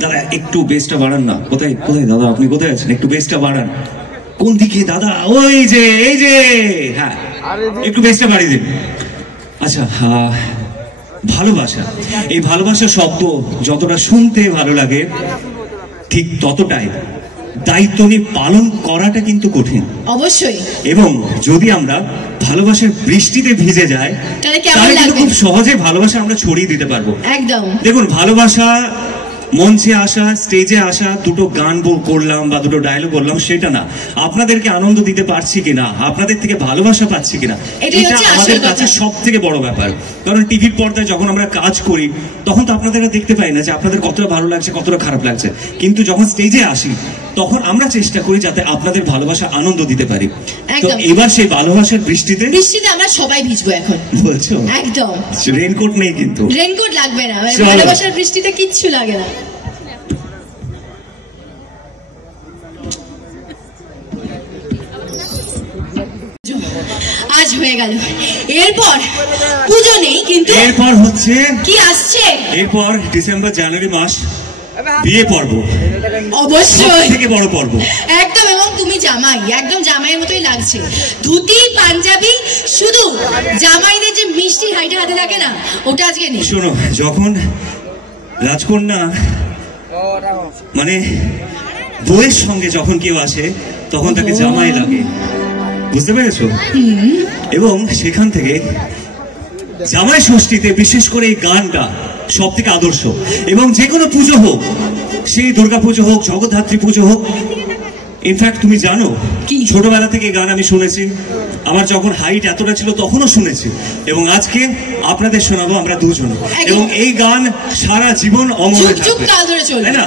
দাদা একটু বেসটা বাড়ান না। কোথায় কোথায় দাদা, আপনি কোথায় আছেন? একটু বেসটা বাড়ান। কোন দিকে দাদা? ওই যে, এই যে, হ্যাঁ একটু বেসটা বাড়িয়ে দিন। আচ্ছা, ভালোবাসা, এই ভালোবাসা শব্দ যতটা শুনতে ভালো লাগে ঠিক ততটাই দায়িত্ব নিয়ে পালন করাটা কিন্তু কঠিন, অবশ্যই। এবং যদি আমরা ভালোবাসার বৃষ্টিতে ভিজে যায় তাহলে কিন্তু খুব সহজে ভালোবাসা আমরা ছড়িয়ে দিতে পারবো। একদম। দেখুন, ভালোবাসা মঞ্চে আসা, স্টেজে আসা, দুটো গান করলাম বা দুটো ডায়লগ বললাম সেটা না, আপনাদেরকে আনন্দ দিতে পারছি কিনা, আপনাদের থেকে ভালোবাসা পাচ্ছি কিনা, এটা আমাদের কাছে সব থেকে বড় ব্যাপার। কারণ টিভির পর্দায় যখন আমরা কাজ করি তখন তো আপনাদেরকে দেখতে পাই না যে আপনাদের কতটা ভালো লাগছে, কতটা খারাপ লাগছে, কিন্তু যখন স্টেজে আসি তখন আমরা চেষ্টা করি যাতে আপনাদের ভালোবাসা আনন্দ দিতে পারি। তো এবার সেই ভালোবাসার বৃষ্টিতে আমরা সবাই ভিজবো এখন, বলছো? একদম। রেইনকোট নেই, কিন্তু রেইনকোট লাগবে না, ভালোবাসার বৃষ্টিতে কিচ্ছু লাগে না। আজ হয়ে গেল, এরপর পুজো নেই, কিন্তু এরপর হচ্ছে কি আসছে? এরপর ডিসেম্বর জানুয়ারি মাস বিয়ে পর্ব, অবশ্যই থেকে বড় পর্ব একদম। এবং তুমি জামাই, একদম জামাইয়ের মতোই লাগছে, ধুতি পাঞ্জাবি, শুধু জামাইদের যে মিষ্টি হাইটা হাতে থাকে না, ওটা আজকে নেই। শোনো, যখন রাজকন্যা মানে বউয়ের সঙ্গে যখন কেউ আসে তখন তাকে জামাই লাগে, বুঝতে পেরেছো? এবং সেখান থেকে জামাই ষষ্ঠীতে বিশেষ করে এই গানটা সব থেকে আদর্শ। এবং যে কোনো পুজো হোক, সেই দুর্গা পুজো হোক, জগদ্ধাত্রী পুজো হোক, ইনফ্যাক্ট তুমি জানো ছোটবেলা থেকে এই গান আমি শুনেছি, আমার যখন হাইট এতটা ছিল তখনও শুনেছি, এবং আজকে আপনাদের শোনাবো আমরা দুজন। এবং এই গান সারা জীবন অমর থাকবে, তাই না?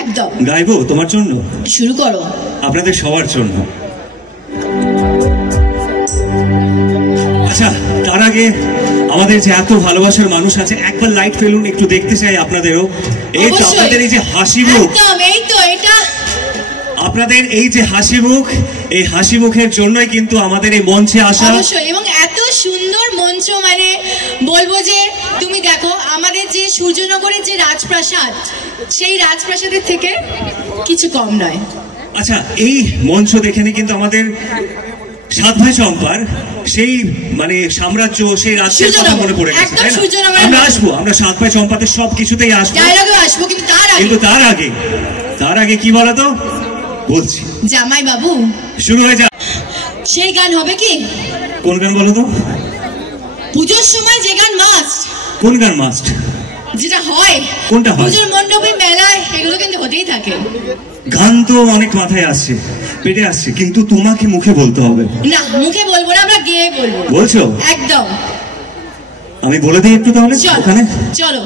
একদম। গাইবো তোমার জন্য, শুরু করো, আপনাদের সবার জন্য। আচ্ছা, তার আগে আমাদের যে এত ভালোবাসার মানুষ আছে, একবার লাইট ফেলুন, একটু দেখতে চাই আপনাদেরও। এই তো আপনাদের এই যে হাসি মুখ, এই তো এটা আপনাদের এই যে হাসি মুখ, এই হাসি মুখের জন্যই কিন্তু আমাদের এই মঞ্চে আসা। অবশ্যই। এবং এত সুন্দর মঞ্চ, মানে বলবো যে তুমি দেখো আমাদের যে সূর্যনগরের যে রাজপ্রাসাদ, সেই রাজপ্রাসাদের থেকে কিছু কম নয়। আচ্ছা, এই মঞ্চ দেখে কিন্তু আমাদের সাত ভাই চম্পার সেই মানে সাম্রাজ্য, সেই রাজ্যের কথা মনে পড়ে গেছে, তাই না? আমরা আসবো, আমরা সাত ভাই চম্পাতে সব কিছুতেই আসবো, কিন্তু তার আগে কি বলতো বলছি, জামাই বাবু শুরু হয়ে যা। সেই গান হবে কি? কোন গান বলো তো? পুজোর সময় যে গান মাস্ট। কোন গান মাস্ট? যেটা হয়, কোনটা হয়? পুজোর মণ্ডপে, মেলায়, এগুলো কিন্তু হতেই থাকে। গান তো অনেক মাথায় আসছে, পেটে আসছে, কিন্তু তোমাকে মুখে বলতে হবে। না, মুখে বলবো না, আমরা গিয়ে বলবো। বলছো? একদম। আমি বলে দিই একটু তাহলে ওখানে। চলো।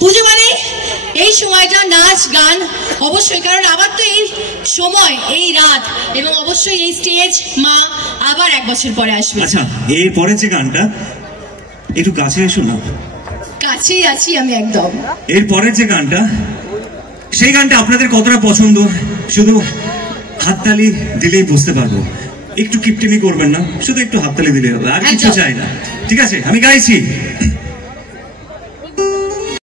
পুজো মানে এই সময়টা নাচ গান অবশ্যই, কারণ আবার তো এই সময়, এই রাত, এবং অবশ্যই এই স্টেজ মা আবার এক বছর পরে আসবে। আচ্ছা, এর পরে যে গানটা, একটু কাছে এসো না। কাছেই আছি আমি একদম। এর পরের যে গানটা, সেই গানটা আপনাদের কতটা পছন্দ শুধু হাততালি দিলেই বুঝতে পারবো। একটু কিপটিমি করবেন না, শুধু একটু হাততালি দিলেই হবে, আর কিছু চাই না। ঠিক আছে, আমি গাইছি।